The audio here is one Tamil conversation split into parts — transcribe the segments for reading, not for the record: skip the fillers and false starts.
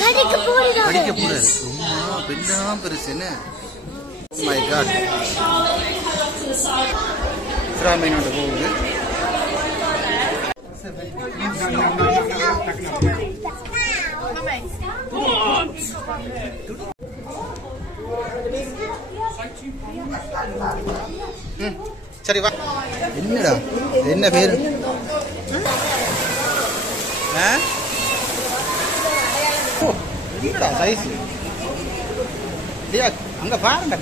கடிக்க போறாரு. கடிக்க போறாரு. பெண்ணாம் பெருசு என்ன? Oh my god. இஸ்ரா மீனோட போகுது. சரி வா. என்னடா என்ன பேரு? என்னடா சைஸ்? அங்க பாருங்க.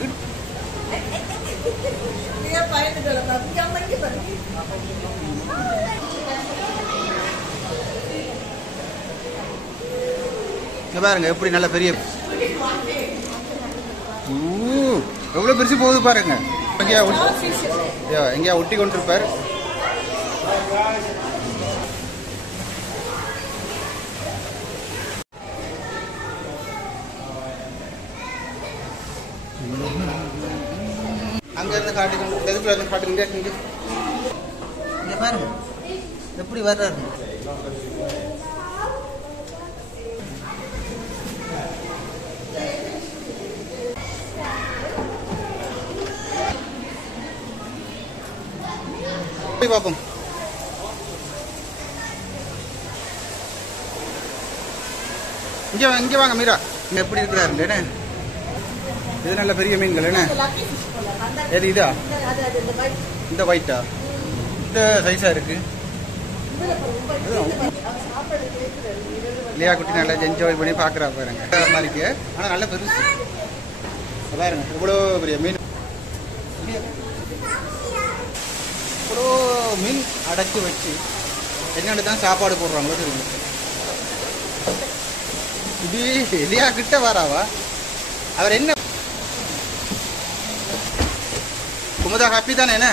பாருங்க எப்படி நல்ல பெரிய எவ்வளவு பெருசு போகுது பாருங்க. எங்கேயா ஒட்டி கொண்டிருப்பார். அங்க இருந்து காட்டுங்க காட்டுங்க. இங்க பாருங்க எப்படி வர்றாரு. போய் பார்ப்போம். இங்க வாங்க மீரா. இங்க எப்படி இருக்கிறாரு என்ன? இது நல்ல பெரிய மீன்கள் என்ன? எது இதா? இந்த ஒயிட்டா? இந்த சைஸா இருக்கு. இல்லையா குட்டி நல்லா என்ஜாய் பண்ணி பாக்குறா பாருங்க மாதிரி. ஆனா நல்ல பெருசு பாருங்க. இவ்வளோ பெரிய மீன். இவ்வளோ மீன் அடைச்சி வச்சு என்னென்னு தான் சாப்பாடு போடுறாங்களோ தெரியும். இது இல்லையா கிட்ட வராவா? அவர் என்ன குமுதா ஹாப்பி தானே? என்ன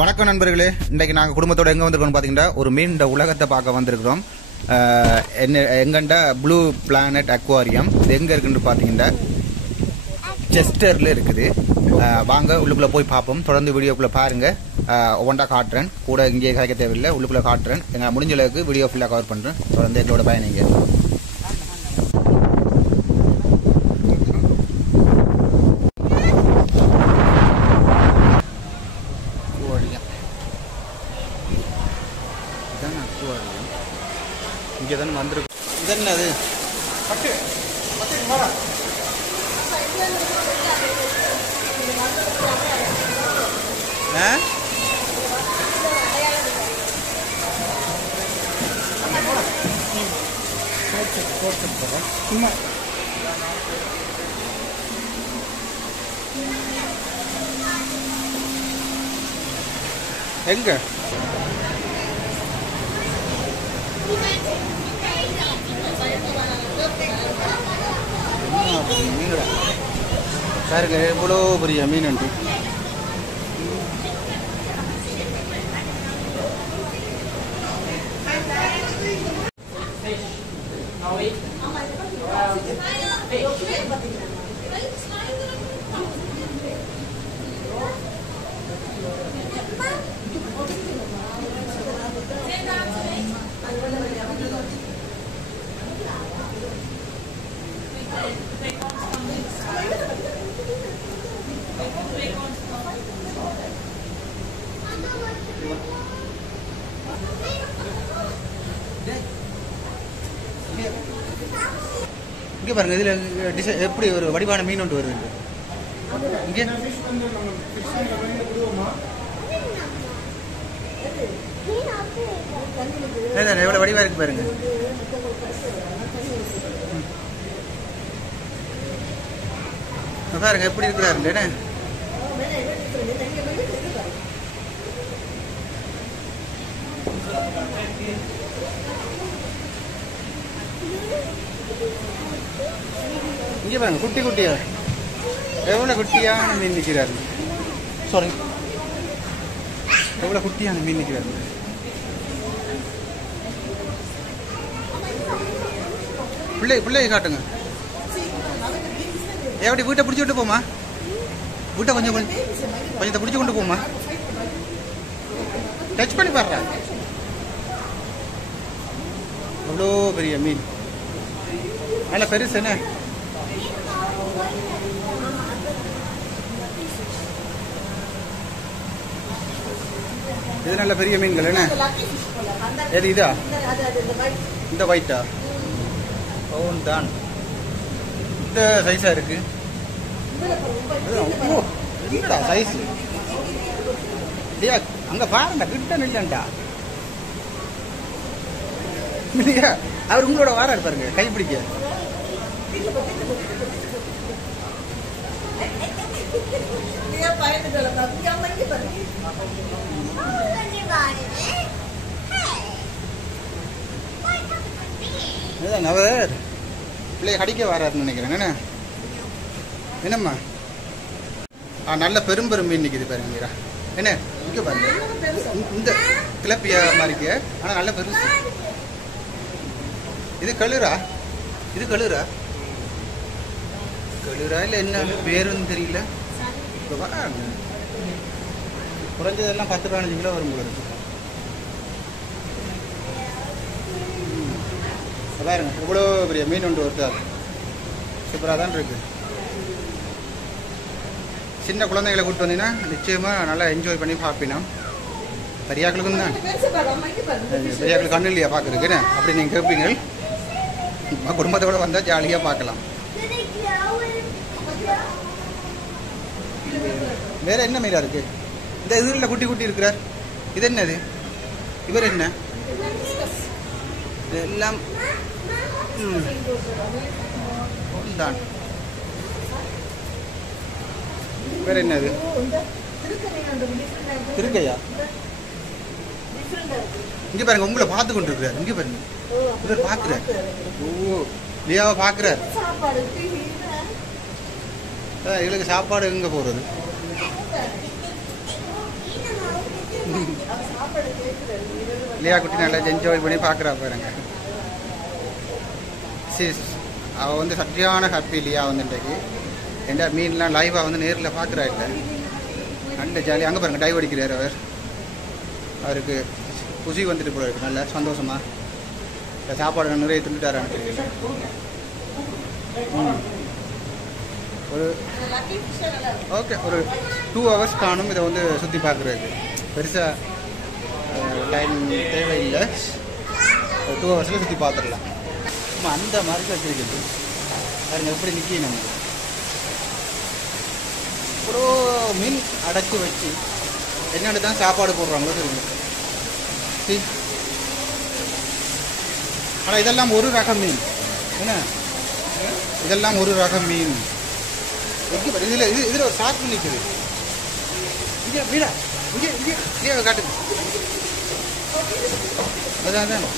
வணக்கம் நண்பர்களே. இன்றைக்கு நாங்கள் குடும்பத்தோட எங்கே வந்திருக்கோம் பார்த்தீங்கன்னா ஒரு மீன் உலகத்தை பார்க்க வந்திருக்கிறோம். எங்கண்ட ப்ளூ பிளானட் அக்வாரியம். இது எங்கே இருக்குன்னு பார்த்தீங்கன்னா செஸ்டரில் இருக்குது. வாங்க உள்ளுக்குள்ளே போய் பார்ப்போம். தொடர்ந்து வீடியோக்குள்ளே பாருங்கள். ஒவ்வொன்றா காட்டுறேன். கூட இங்கே கிடைக்க தேவையில்லை. உள்ளுக்குள்ளே காட்டுறேன். எங்கள் முடிஞ்ச அளவுக்கு வீடியோ ஃபுல்லாக கவர் பண்ணுறேன். தொடர்ந்து எங்களோட பயணிங்க. இங்கே தானே வந்துருக்கு. இது என்ன அது? எங்க பாருங்க எவ்வளோ பெரிய மீன் உண்டு. இங்கே பாருங்க. இதில் எப்படி ஒரு வடிவான மீன் ஒன்று வருது. இங்கே எவ்வளோ வடிவா இருக்கு பாருங்க. பாருங்க எப்படி இருக்கிறாரு. என்ன இங்கே பாருங்க குட்டி குட்டியா எவ்வளோ குட்டியான மீன் நிற்கிறாரு. சாரி எவ்வளோ குட்டியான மீன் நிற்கிறாரு. பிள்ளைய காட்டுங்க. எப்படி வீட்டை பிடிச்சி விட்டு போமா? வீட்டை கொஞ்சத்தை பிடிச்சி கொண்டு போமா? டச் பண்ணி பாடுறா. அவ்வளோ பெரிய மீன், நல்ல பெருசு என்ன. இது நல்ல பெரிய மீன்கள் என்ன. எது இதா, இந்த ஒயிட்டா? பவுன் தான் இந்த சைஸா இருக்கு. என்னடா சைஸ் இல்லையா? அங்க பாருங்க, கிட்ட நில்லண்டா இல்லையா? அவர் உங்களோட வாராரு பாருங்க, கைப்பிடிக்க. அவர் பிள்ளைய கடிக்க வராருன்னு நினைக்கிறேன். என்ன என்னம்மா? நல்ல பெரும் பெரும் மீன் நிற்கிது பாருங்க மீரா. என்ன இங்கே பாருங்க, இந்த கிளப்பியா மாதிரி இருக்கு, ஆனால் நல்ல பெருசு. இது கழுரா? இது கழுரா? கழுரா இல்லை என்ன பேருன்னு தெரியல. குறைஞ்சதெல்லாம் 10-15 கிலோ வரும் போல இருக்கு. பாருங்க இவ்வளோ பெரிய மீன் ஒன்று ஒருத்தர் சூப்பராக தான் இருக்கு. சின்ன குழந்தைகளை கூப்பிட்டு வந்தீங்கன்னா நிச்சயமாக நல்லா என்ஜாய் பண்ணி பார்ப்பினா. பெரியாக்களுக்கும் தான், பெரியாக்கள் கண்ணு இல்லையா பார்க்குறதுக்கு, அப்படி நீங்கள் கேட்பீங்க. குடும்பத்தோட வந்தால் ஜாலியாக பார்க்கலாம். வேற என்ன மீரா இருக்கு? இந்த இதில் குட்டி குட்டி இருக்கிறார், இது என்னது? இவர் என்ன? எல்லாம் தான். வேற என்னது? திருக்கையா? இங்க பாருங்க, உங்களை பார்த்து கொண்டு இருக்கிறார். இங்க பாருங்க, இவர் பாக்குறார். ஓ, லியாவை பாக்குறார். இவளுக்கு சாப்பாடு எங்க போறது? லியா குட்டி நல்லா என்ஜாய் பண்ணி பாக்குறா பாருங்க. அவ வந்து சத்தியான ஹாப்பி லியா வந்து இன்றைக்கு. ஏண்டா மீன்லாம் லைவா வந்து நேரில் பார்க்குறா இல்லை, நல்ல ஜாலியாக. அங்கே பாருங்க டைவ் அடிக்கிறார் அவர். அவருக்கு குசி வந்துட்டு போல இருக்கு, நல்ல சந்தோஷமா. சாப்பாடு நிறைய திண்டுட்டாரான்னு தெரியல. ஒரு ஓகே, ஒரு 2 hours காணும் இதை வந்து சுற்றி பார்க்குறதுக்கு. பெருசாக டைம் தேவையில்லை, 2 hours சுற்றி பார்த்துடலாம். அந்த மாதிரி வச்சிருக்குது பாருங்க, எப்படி நிற்கி நமக்கு. இவ்வளோ மீன் அடைச்சி வச்சு என்னென்னு தான் சாப்பாடு போடுறாங்களோ தெரியுங்க. ஆனால் இதெல்லாம் ஒரு ரகம் மீன் என்ன, இதெல்லாம் ஒரு ரகம் மீன். இதில் இதில் ஒரு சாக்கு நிற்குது. இங்கே வீடா, இங்கே இங்கே இங்கே காட்டுங்க. அதான்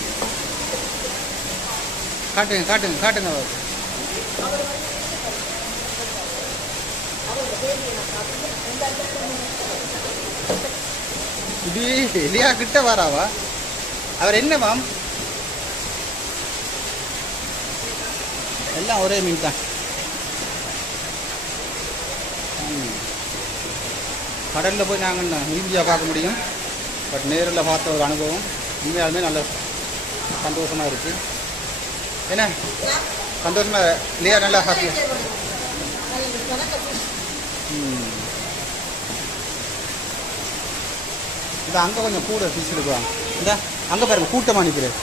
காட்டுங்க காட்டுங்க காட்டுங்க. இது இல்லையா கிட்ட வராவா? அவர் என்ன மாம், எல்லாம் ஒரே மீன் தான். கடலில் போய் நாங்கள் ஈஸியாக பார்க்க முடியும், பட் நேரில் பார்த்த ஒரு அனுபவம் உண்மையாலுமே நல்ல சந்தோஷமாக இருக்குது. என்ன சந்தோஷமா இல்லையா? நல்லா ஹாப்பியா. இந்த அங்கே கொஞ்சம் கூட ஃபிஷ் இருக்குவாங்க. இந்த அங்கே பாருங்க கூட்டமாக நிற்கிறேன்.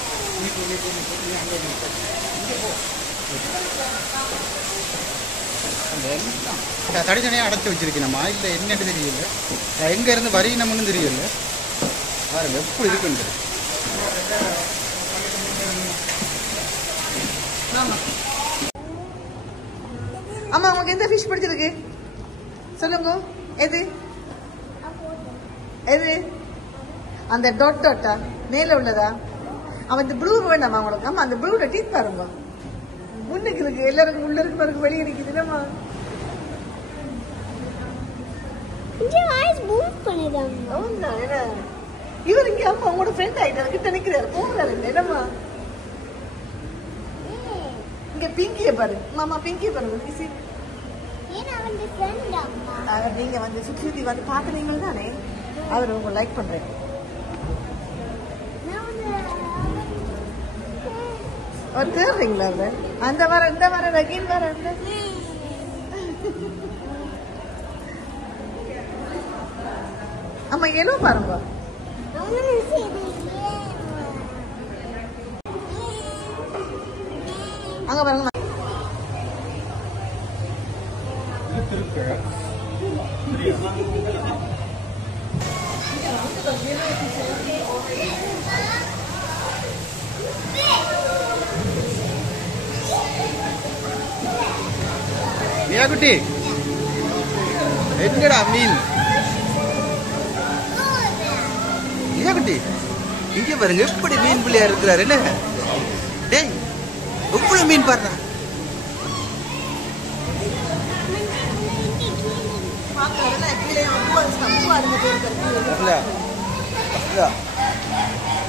தனித்தனியாக அடைச்சி வச்சிருக்கணுமா இல்லை என்னன்னு தெரியல, எங்கே இருந்து வரையினம்னு தெரியல. பாருங்க எப்படி இருக்குன்னு. அம்மா உங்களுக்கு எந்த ஃபிஷ் பிடிச்சிருக்கு சொல்லுங்க. எது எது? அந்த டாட் டாட்டா மேல உள்ளதா? அவன் இந்த ப்ளூ வேண்டாமா உங்களுக்கு? அம்மா அந்த ப்ளூட டீத் பாருங்க, முன்னுக்கு இருக்கு, எல்லாருக்கும் உள்ள இருக்கு பாருங்க, வெளியே இருக்குது. இல்லம்மா இவர் இங்க அம்மா உங்களோட ஃப்ரெண்ட் ஆயிட்டாரு, கிட்ட நிக்கிறாரு, போகிறாரு. என்னம்மா இங்க பிங்கிய பாரு மாமா, பிங்கிய பாருங்க. நீங்க வந்து சுத்தி வந்து பாக்குறீங்க தானே, அவர் உங்க லைக் பண்றேன். ஒரு தேடுறீங்களா அது அந்த வர இந்த வர ரகீன் வர ஆமா எலோ பாருங்க அங்க பாருங்க லியா குட்டி என்னடா மீன் லியா குட்டி இங்க பாருங்க எப்படி மீன் பிள்ளையா இருக்கிறாரு என்ன டேய் எவ்வளவு மீன் பாருங்க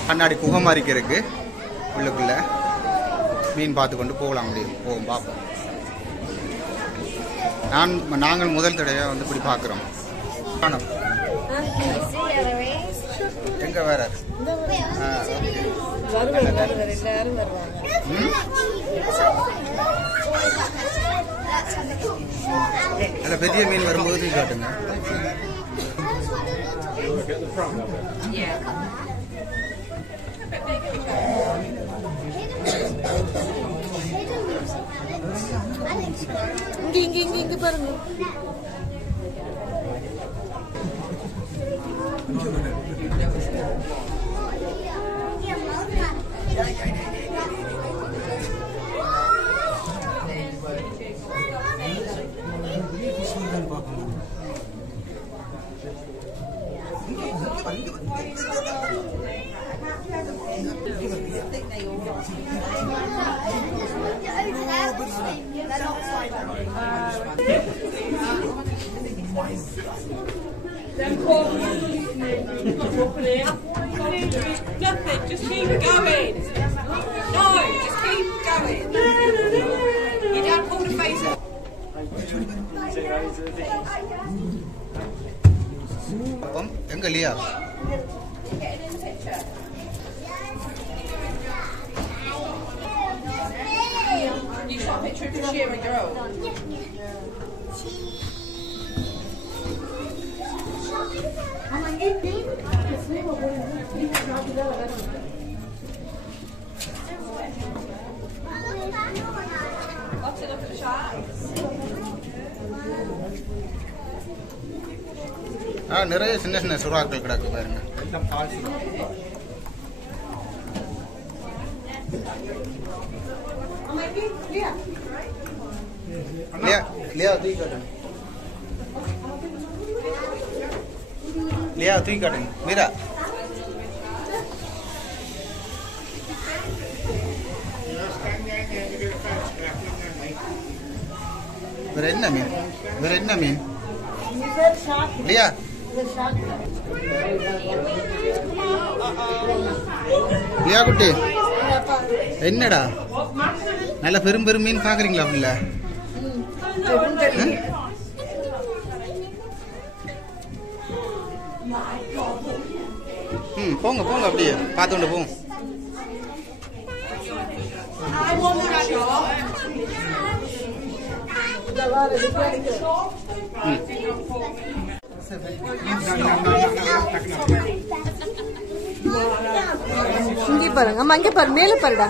கண்ணாடி குகை மாதிரி இருக்கு உள்ளுக்குள்ள மீன் பார்த்து கொண்டு போகலாம் முடியும் போவோம் பார்ப்போம் நாங்கள் முதல் தடவை வந்து இப்படி பார்க்குறோம் எங்க வேற நல்ல பெரிய மீன் வரும்போது காட்டுங்க இங்க பாருங்க Nothing, just keep going. No, just keep going. You don't pull the face up. எங்க லியா You shot a picture of Bashir and your own. Lots of look at the sharks. நிறைய சின்ன சின்ன சுறாக்கள் கிடக்கு பாருங்க லியா தூக்கி காட்டுங்க லியா தூக்கி காட்டுங்க மீரா வேற என்ன மீன் வேற என்ன மீன் லியா லியா குட்டி என்னடா நல்ல பெரும் பெரும் மீன் பாக்குறீங்களா அப்படில போங்க போங்க அப்படியே பார்த்துட்டு போங்க இங்கே பாருங்க அம்மா அங்கே பாரு மேல பாருடா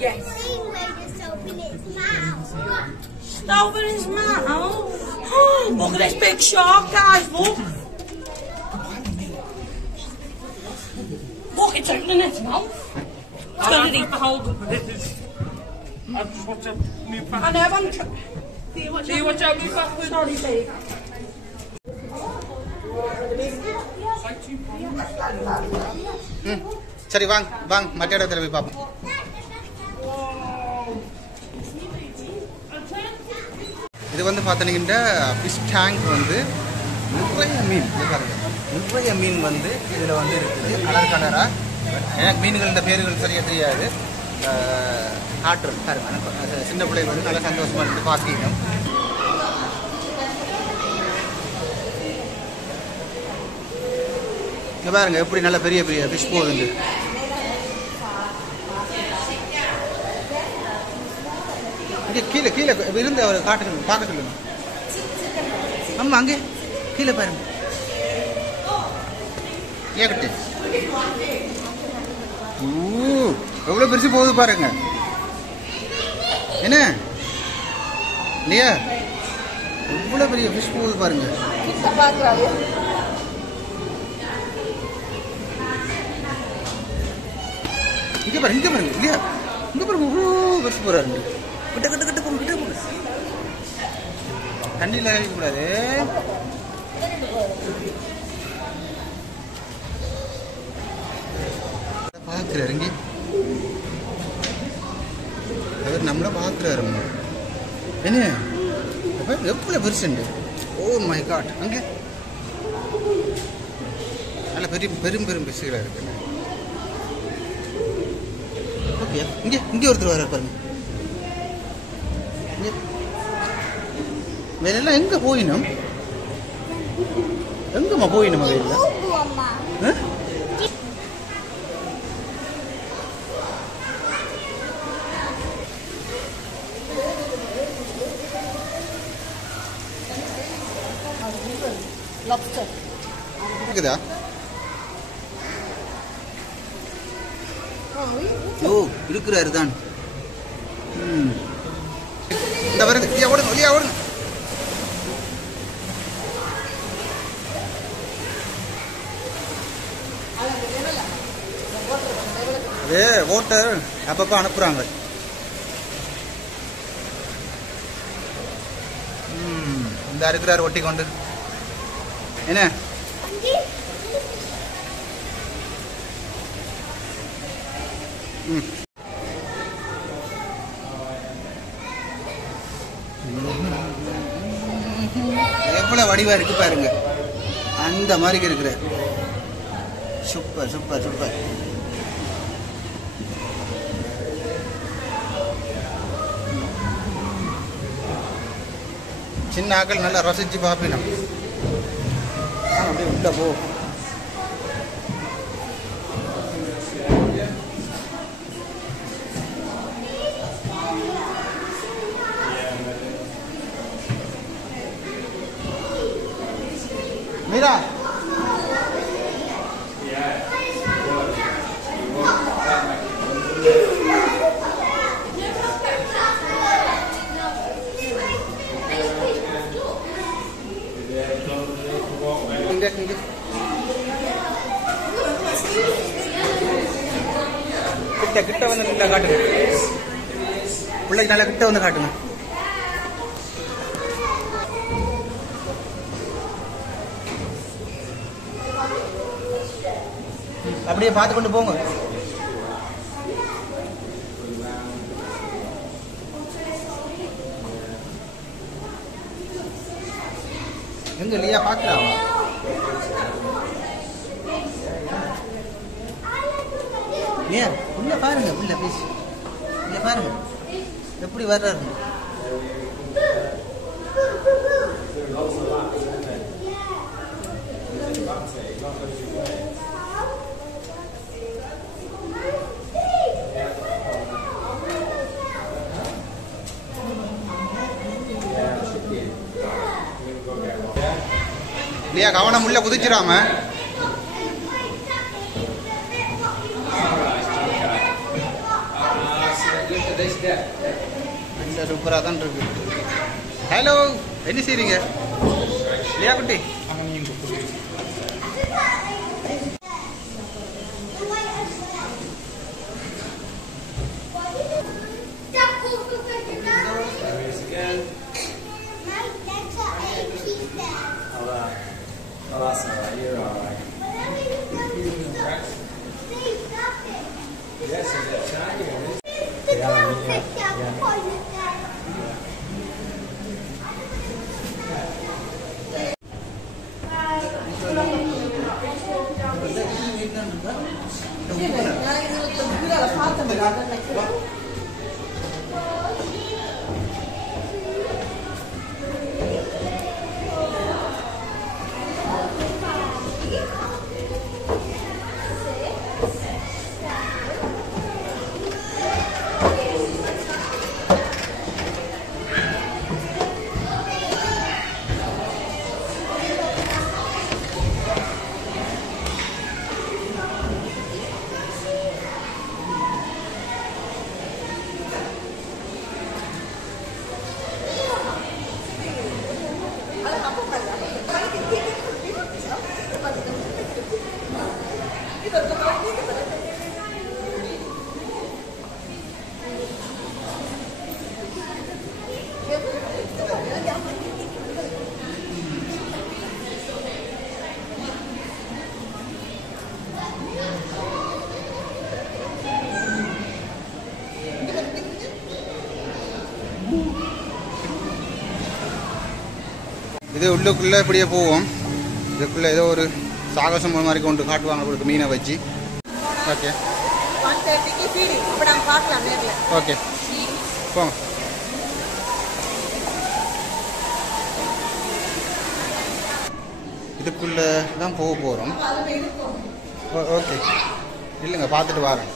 Yes. Open his mouth. Look at this big shark, guys. Look. Look, it's opening its mouth. It's going to eat the whole. I just watch a new back. I know, I'm. Do you watch out new back? Sorry, babe. சரி வாங்க வாங்க மற்ற இடத்துல போய் பார்ப்போம் இது வந்து பார்த்தீங்கன்னா ஃபிஷ் டேங்க் வந்து நிறைய மீன் பாருங்க, நிறைய மீன் வந்து இதில் வந்து இருக்குது கலர் கலராக. எனக்கு மீன்கள் இந்த பேர்கள் சரியாக தெரியாது. காட்டுறது பாருங்க, எனக்கு சின்ன பிள்ளைகள் வந்து நல்லா சந்தோஷமாக இருந்து பார்க்கணும். இங்கே பாருங்க எப்படி நல்ல பெரிய பெரிய ஃபிஷ் போகுதுண்டு. இங்கே கீழே கீழே இருந்து அவர் காட்டுங்க, பார்க்க சொல்லுங்க. ஆமாம், அங்கே கீழே பாருங்க. ஏகட்டு எவ்வளோ பெருசு போகுது பாருங்க. என்ன இல்லையா, எவ்வளோ பெரிய ஃபிஷ் போகுது பாருங்க. இங்கே பாருங்க, இங்கே பாருங்க இல்லையா, இங்கே பாருங்க இவ்வளோ பெருசு போகிறாரு. கிட்ட கிட்ட கிட்ட போங்க, கிட்ட போங்க. தண்ணியில் கழிக்கக்கூடாது. பார்க்குறாரு இங்கே, அவர் நம்மளை பார்க்குறாரு. என்ன எவ்வளோ பெருசுண்டு. ஓ மை காட், அங்கே நல்ல பெரிய பெரும் பெரும் பிசுகளாக இருக்கு. ஓகே, இங்கே இங்கே ஒருத்தர் வர பாருங்க. வேறெல்லாம் எங்க போயினோம், எங்கம்மா போயினோம் வேற இருக்குதா? ஓ இருக்கிறாரு தான். இந்த வருது, இல்லையா ஓடுங்க, இல்லையா ஓடுங்க. அது ஓட்டர் அப்பப்போ அனுப்புறாங்க. இந்த இருக்கிறார் ஒட்டி கொண்டு. என்ன எவ்வளவு வடிவா இருக்கு பாருங்க, அந்த மாதிரி இருக்கிற. Super super super. சின்ன ஆக்கள் நல்லா ரசிச்சு பார்ப்பினோம். அப்படியே உள்ள போ. மீரா கிட்ட கிட்ட வந்து நல்லா காட்டுங்க, பிள்ளைக்கு நல்லா கிட்ட வந்து காட்டுங்க. அப்படியே பார்த்து கொண்டு போங்க. எங்க இல்லையா பார்க்கலாம். ஏன் உள்ள பாருங்க, உள்ள பேசி இங்க பாருங்க எப்படி வர்றாரு. இல்லையா கவனம் உள்ள குதிச்சிடாம. சூப்பரா தான் இருக்கு. ஹலோ, என்ன செய்றீங்க இல்லையா குட்டி? Oh, that's all right. You're all right. Yes, it's shiny. இது உள்ளுக்குள்ளே இப்படியே போவோம். இதுக்குள்ளே ஏதோ ஒரு சாகசம் மாதிரி கொண்டு காட்டுவாங்க உங்களுக்கு மீனை வச்சு. ஓகே ஓகே போங்க. இதுக்குள்ளே தான் போக போகிறோம். ஓகே இல்லைங்க பார்த்துட்டு வரேன்.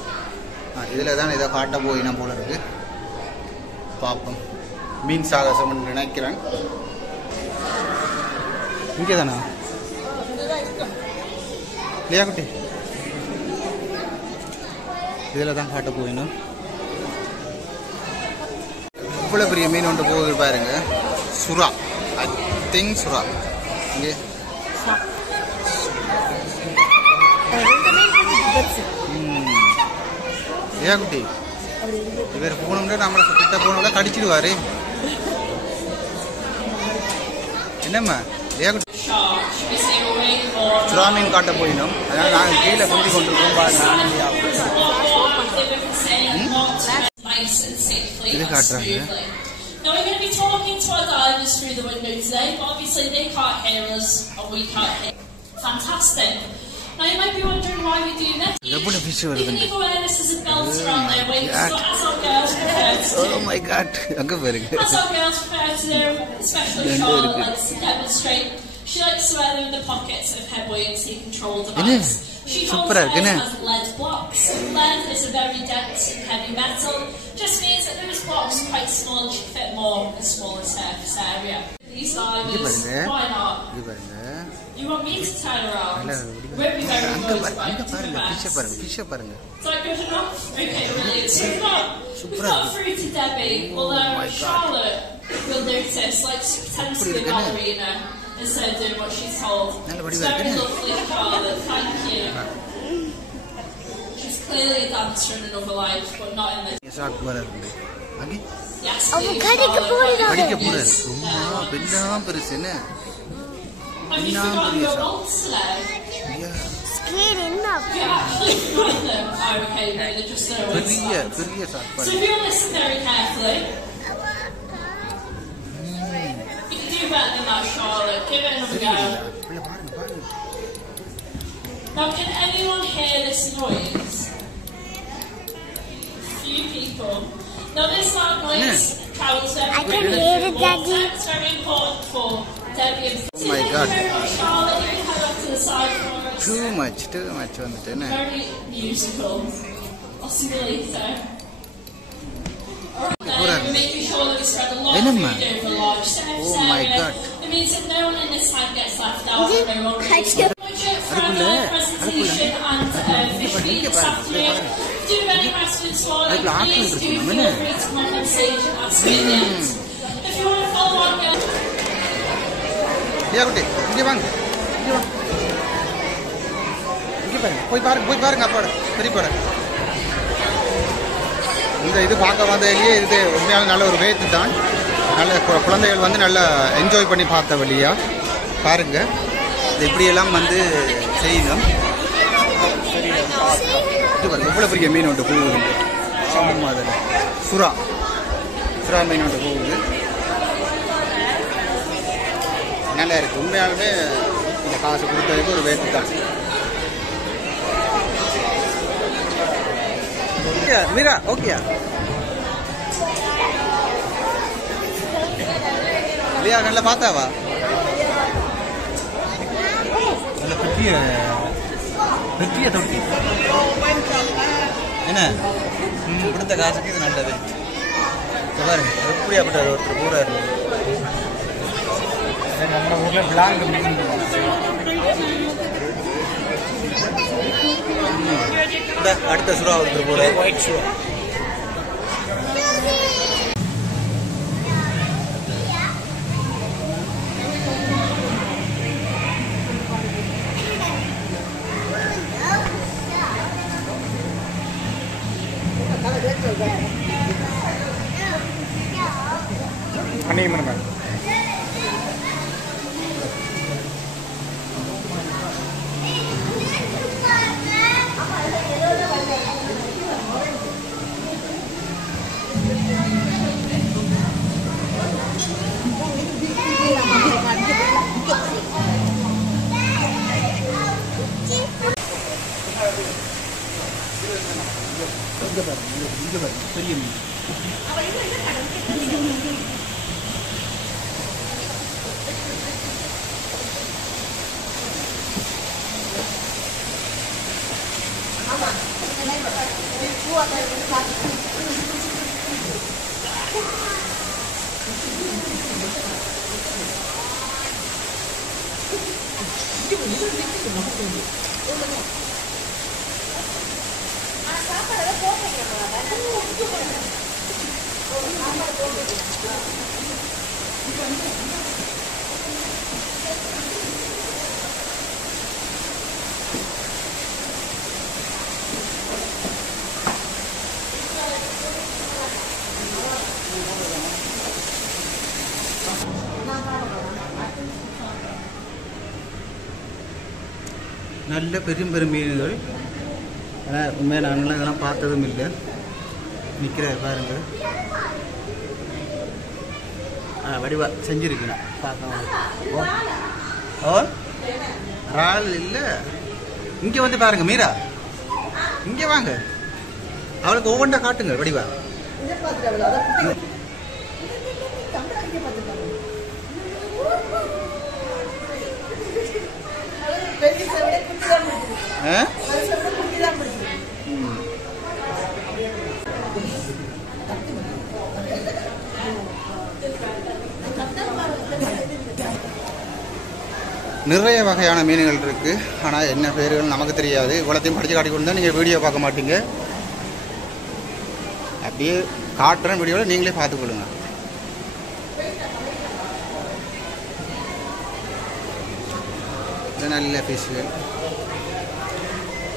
இதில் தான் ஏதோ காட்ட போயினா போல இருக்கு. பார்ப்போம். மீன் சாகசம் நினைக்கிறேன். இங்கே தானா இல்லையா குட்டி? இதில் தான் காட்ட போயினும். இவ்வளோ பெரிய மீன் ஒன்று போகுது பாருங்க. சுறா, ஐ திங்க் சுறா. இங்கே ஏன் குட்டி இவர் போனோம்னா நம்மளை கிட்ட போனோம்னா கடிச்சிடுவாரு. என்னம்மா ஏன் குட்டி சுறா மீன் காட்ட போயினோம். அதனால் நாங்கள் கீழே குந்தி கொண்டிருக்கோம். இது காட்டுறாங்க. Now we're going to be talking to our divers through the window today, but obviously they can't hear us and we can't hear. Fantastic. Now you might be wondering why we do this. You can leave awareness as a belt around their wings, so as our girls prepare to do. Oh my God. As our girls prepare to do, especially Charlotte likes to demonstrate. She likes to wear them in the pockets of her buoyancy control device. She holds hers as lead blocks. Lead is a very dense and heavy metal. Just means that those blocks are quite small and should fit more in a smaller surface area. These divers, why not? You want me to turn around? We'll be very motivated to commence. Is that good enough? Okay, brilliant. So we've got through to Debbie, although Charlotte will notice, like she pretends to be a ballerina instead of doing what she's told. It's very lovely, Charlotte. Thank you. She's clearly a dancer in another life, but not in this. Yes, please, Charlotte. Have you forgotten your bolts today? Scared enough. You actually forgot them. Oh, okay, no, they're just there. So if you listen very carefully, you can do better than that, Charlotte. Give it another go. Now, can anyone hear this noise? Few people. Now, this loud noise travels very I can hear it, Daddy. It's very important for Debbie and Oh my God. Charlotte, you can head off to the side for us. Too much வந்துட்டேன்னு. Very musical. I'll see you later. Alright, we're making sure that we spread a lot of food over a large surface Oh my area. God. It means that no one in this side gets left out and no one budget for the presentation and fish feed this afternoon. Do you have any questions for them? Please do feel free to come on stage and ask me at the end. If you want to follow on, go. Yeah, குட்டி இங்கே வாங்க. இங்கே பாருங்க. போய் பாருங்க அப்பாட. பெரியப்பாட. இந்த இது பார்க்க வந்ததுலேயே இது உண்மையான நல்ல ஒரு வேத்து தான். நல்ல குழந்தைகள் வந்து நல்லா என்ஜாய் பண்ணி பார்த்த வழியா பாருங்க. இது இப்படியெல்லாம் வந்து செய்யணும். இது பாருங்க எவ்வளோ பெரிய மீன் ஒன்று போகுது. ஆமாம் அதில் சுறா மீன் ஒன்று போகுது. நல்லா இருக்குது. உண்மையாலுமே இந்த காசு கொடுத்ததுக்கு ஒரு வேத்து தான். ஓகே மீரா ஓகேயா லியா நல்லா பார்த்தாவா நல்ல பெரிய தொட்டி என்ன கொடுத்த காசுக்கு இது நல்லது பாருங்க எப்படியாப்பட்ட ஒருத்தர் பூரா இருக்கு நம்ம ஊர்ல பிளாங்க் அடுத்த சுறா ஒருத்தர் பூரா ஒயிட் சுறா பெரிய மீன் நல்ல பெரும் பெரும் மீன்கள். ஆனால் உண்மையாக நாங்களாம் இதெல்லாம் பார்த்ததும் இல்லை. நிற்கிறார் பாருங்க. வடிவா செஞ்சுருக்கணும் பார்க்க. ஓ இறால் இல்லை. இங்கே வந்து பாருங்க மீரா, இங்கே வாங்க, அவளுக்கு ஒவ்வொன்றா காட்டுங்க வடிவா. நிறைய வகையான மீன்கள் இருக்கு. ஆனால் என்ன பேர்கள் நமக்கு தெரியாது. இவ்வளோத்தையும் படிச்சு காட்டி கொண்டு தான் நீங்கள் வீடியோ பார்க்க மாட்டீங்க. அப்படியே காட்டுறேன் வீடியோவில், நீங்களே பார்த்துக்கொள்ளுங்க. நல்ல ஃபிஷ்கள்,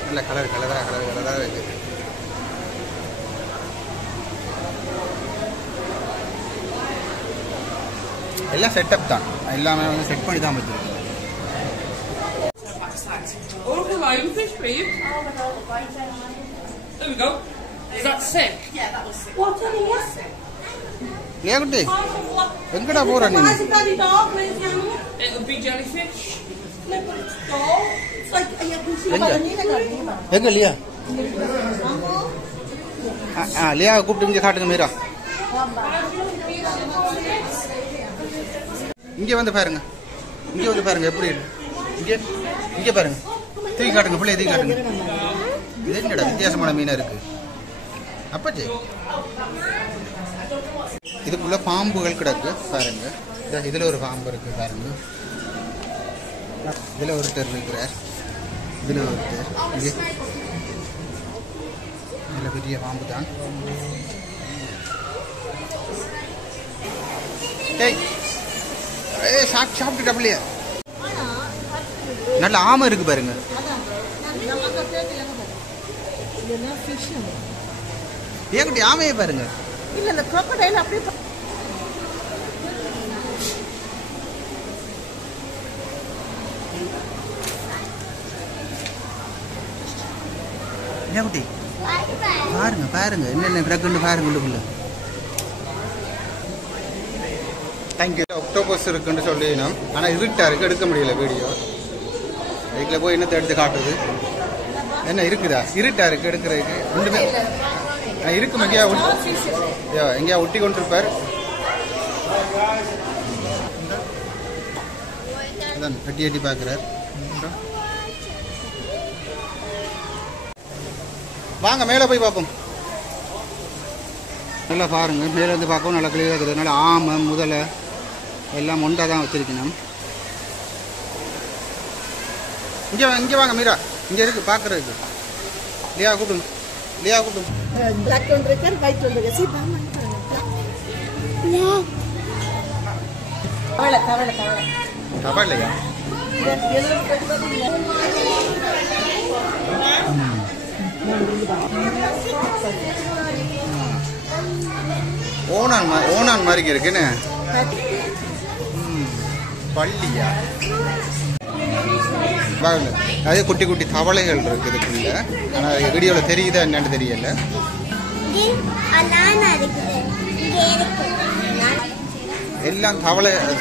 நல்ல கலராக இருக்கு. எல்லாம் செட்டப் தான், எல்லாமே வந்து செட் பண்ணி தான் வச்சிருக்கு. Lionfish, please. There we go. Is that sick? Yeah, that was sick. What are you sick? Yeah, good day. Engada pora ni. It'll be jellyfish. No, but it's dark. It's like Enga Lia. Lia கூப்பிட்டு இங்க காட்டுங்க மீரா. இங்க வந்து பாருங்க, இங்க வந்து பாருங்க எப்படி இருக்கு. இங்க பாருங்க, தூக்கி காட்டுங்க பிள்ளை, தூக்கி காட்டுங்க. இது என்னடா வித்தியாசமான மீனா இருக்கு அப்பச்சி. இதுக்குள்ள பாம்புகள் கிடக்கு பாருங்க. இதுல ஒரு பாம்பு இருக்கு பாருங்க. இதுல ஒருத்தர் இருக்கிறார், இதுல ஒருத்தர். இதுல பெரிய பாம்பு தான். சாப்பிட்டு டபுள்ளையா நல்ல ஆமை இருக்கு பாருங்க. ஏகுட்டி ஆமையை பாருங்க. இல்ல இந்த crocodile அப்படியே ஏகுட்டி பாருங்க பாருங்க என்னென்ன பிறகுன்னு பாருங்க உள்ளுக்குள்ள. தேங்க்யூ. ஆக்டோபஸ் இருக்குன்னு சொல்லினோம், ஆனால் இருட்டா இருக்கு, எடுக்க முடியல வீடியோ. இதுக்குள்ள போய் என்னத்தை எடுத்து காட்டுறது, என்ன இருக்குதா, இருட்டா இருக்கு எடுக்கிறதுக்கு. இருக்கும் எங்கேயா ஒட்டி கொண்டிருப்பார். அதான் எட்டி பார்க்குறார். வாங்க மேலே போய் பார்ப்போம். நல்லா பாருங்க, மேலே இருந்து பார்க்கவும் நல்லா கிளியராக இருக்குது. அதனால ஆமை முதலை எல்லாம் ஒன்றாக தான் வச்சிருக்கணும். இங்கே வாங்க மீரா, இங்கே இருக்கு பார்க்குறதுக்கு. லியா கூப்பிடுங்க, லியா கூப்பிடுங்க. பிளாக் ஒன்று இருக்கார், ஒயிட் ஒன்று இருக்கு. தவளை தவளை தவளை தவளையா? ஓனான் மாதிரி இருக்குன்னு. பள்ளியா? அது குட்டி குட்டி தவளைகள் இருக்கு இதுக்குள்ள. ஆனா வீடியோல தெரியுதா என்னன்னு தெரியல. எல்லாம்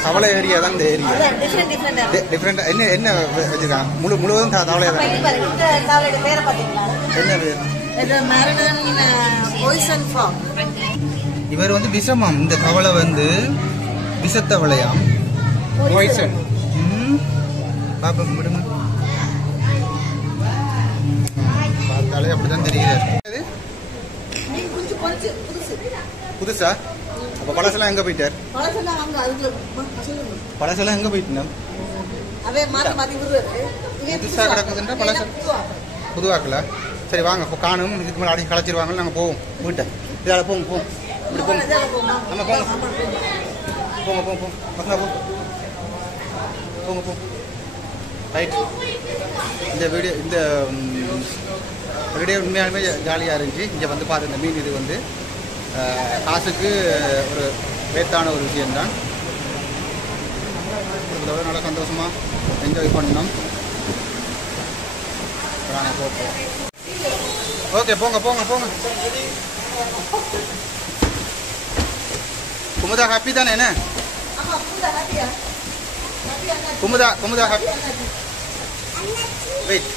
தவளை ஏரியா தான். இந்த ஏரியா டிஃப்ரெண்ட். என்ன வச்சிருக்காங்க? முழுவதும் தவளை தான். என்ன பேர்? இவர் வந்து விஷமாம். இந்த தவளை வந்து விஷத்தவளையாம். பாய்சன். பாப்பா விடுங்க, பார்த்தாலே அப்படிதான் தெரியுது. புதுசா? அப்ப பழசெல்லாம் எங்க போயிட்டார்? பழசெல்லாம் எங்க போயிட்டு? புதுசா கிடக்குதுன்ற பழச புதுவாக்கல. சரி வாங்க காணும். இதுக்கு மேலே அடி களைச்சிருவாங்க. நாங்கள் போவோம் வீட்டை. இதால போங்க போவோம். இப்படி போங்க. நம்ம போங்க போங்க போங்க போங்க பசங்க போங்க போங்க. ரைட். இந்த வீடியோ உண்மையாலுமே ஜாலியாக இருந்துச்சு. இங்கே வந்து பார்த்து இந்த மீன் இது வந்து காசுக்கு ஒரு வேத்தான ஒரு விஷயம்தான். இதோட நல்லா சந்தோஷமாக என்ஜாய் பண்ணணும். ஓகே போங்க போங்க போங்க. குமுதா ஹாப்பி தானே? என்ன குமுதா ஹாப்பி? வெயிட்.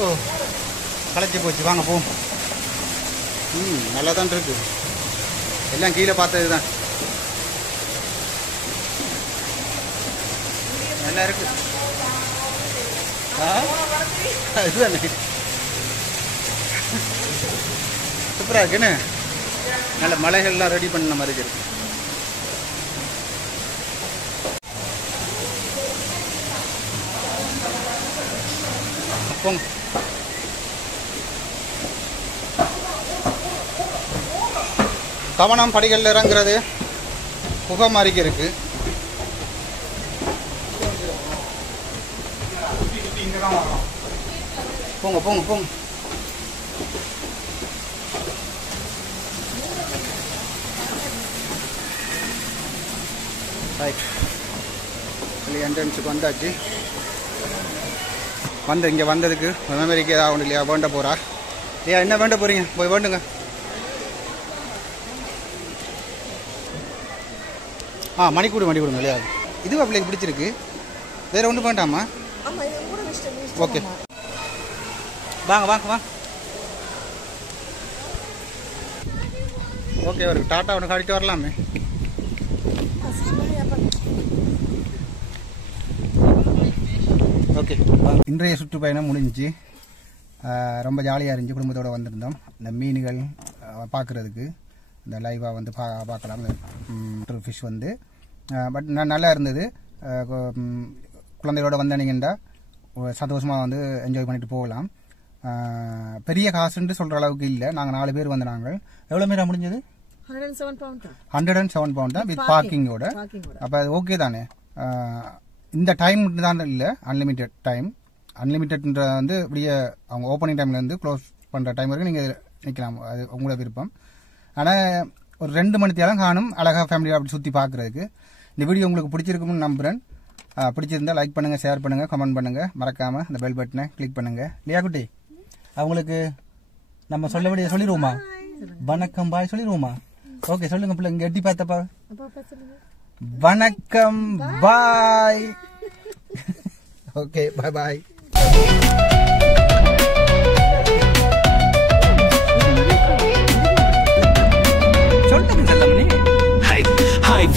ஓ களைச்சி போச்சு. வாங்க போவோம். நல்லா தான் இருக்கு. எல்லாம் கீழே பார்த்தது தான். நல்லா இருக்கு. இதுதானே சூப்பராக இருக்குன்னு. நல்ல மலைகள்லாம் ரெடி பண்ண மாதிரி இருக்கு. போங்க. கவனம், படிகளில் இறங்குறது புகை மாதிரி இருக்கு. போங்க போங்க போங்க. ரைட். என்ட்ரன்ஸுக்கு வந்தாச்சு. இங்கே வந்ததுக்கு மெமரிக்கு ஏதாவது ஒன்று இல்லையா வேண்ட போகிறா இல்லையா? என்ன வேண்ட போகிறீங்க? போய் வேண்டுங்க. மணிக்கூடு கொடுங்க இல்லையா? இதுவா பிள்ளைக்கு பிடிச்சிருக்கு? வேற ஒன்றும் வேண்டாமா? ஓகே வாங்க வாங்க வாங்க. ஓகே ஒரு டாட்டா ஒன்று காட்டிட்டு வரலாமே. ஓகே இன்றைய சுற்றுப்பயணம் முடிஞ்சிச்சு. ரொம்ப ஜாலியாக இருந்துச்சு. குடும்பத்தோடு வந்திருந்தோம். இந்த மீன்கள் பார்க்குறதுக்கு இந்த லைவாக வந்து பார்க்கலாம். ஃபிஷ் வந்து பட் நல்லா இருந்தது. குழந்தைகளோட வந்தீங்கன்னா சந்தோஷமாக வந்து என்ஜாய் பண்ணிட்டு போகலாம். பெரிய காசுன்னு சொல்கிற அளவுக்கு இல்லை. நாங்கள் 4 பேர் வந்து நாங்கள் எவ்வளோ மீரா முடிஞ்சது? 107 பவுண்ட் தான் வித் பார்க்கிங்கோட. அப்போ அது ஓகே தானே? இந்த டைம் தான் இல்லை, அன்லிமிட்டெட் டைம். அன்லிமிட்டெட்ன்ற வந்து இப்படியே அவங்க ஓப்பனிங் டைம்லேருந்து க்ளோஸ் பண்ணுற டைம் வரைக்கும் நீங்கள் நிற்கலாம். அது உங்களோட விருப்பம். ஆனால் ஒரு 2 மணி நேரம் காணும் அழகாக ஃபேமிலியாக அப்படி சுற்றி பார்க்குறதுக்கு. இந்த வீடியோ உங்களுக்கு பிடிச்சிருக்கும்னு நம்புகிறேன். பிடிச்சிருந்தா லைக் பண்ணுங்கள், ஷேர் பண்ணுங்கள், கமெண்ட் பண்ணுங்கள். மறக்காமல் இந்த பெல் பட்டனை கிளிக் பண்ணுங்கள். இல்லையா குட்டி? அவங்களுக்கு நம்ம சொல்ல வேண்டிய சொல்லிடுவோமா? வணக்கம் பாய் சொல்லிடுவோமா? ஓகே சொல்லுங்க பிள்ளை, இங்க எட்டி பார்த்தப்பா. வணக்கம் பாய். ஓகே பாய் பாய்.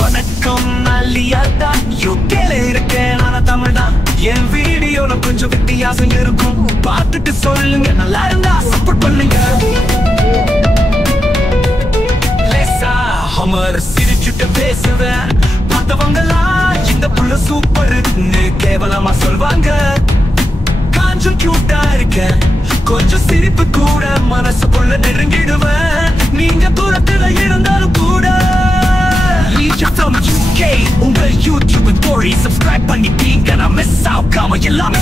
வணக்கம் நல்லியாதா யூகேல இருக்கேன் நான் தமிழ்தான். என் வீடியோல கொஞ்சம் வித்தியாசம் இருக்கும், பார்த்துட்டு சொல்லுங்க. நல்லா இருந்தா சப்போர்ட் பண்ணுங்க. லேசா ஹமர் சிரிச்சுட்டு பேசுவேன், பார்த்தவங்கலாம் இந்த புள்ள சூப்பர்னு கேவலமா சொல்வாங்க. கொஞ்சம் கியூட்டா இருக்கேன், கொஞ்சம் சிரிப்பு கூட மனசுக்குள்ள நெருங்கிடுவேன். நீங்க தூரத்துல இருந்தாலும் கூட உங்க யூடியூப் story subscribe பண்ணிட்டீங்க, நான் மிஸ் ஆகாம எல்லாமே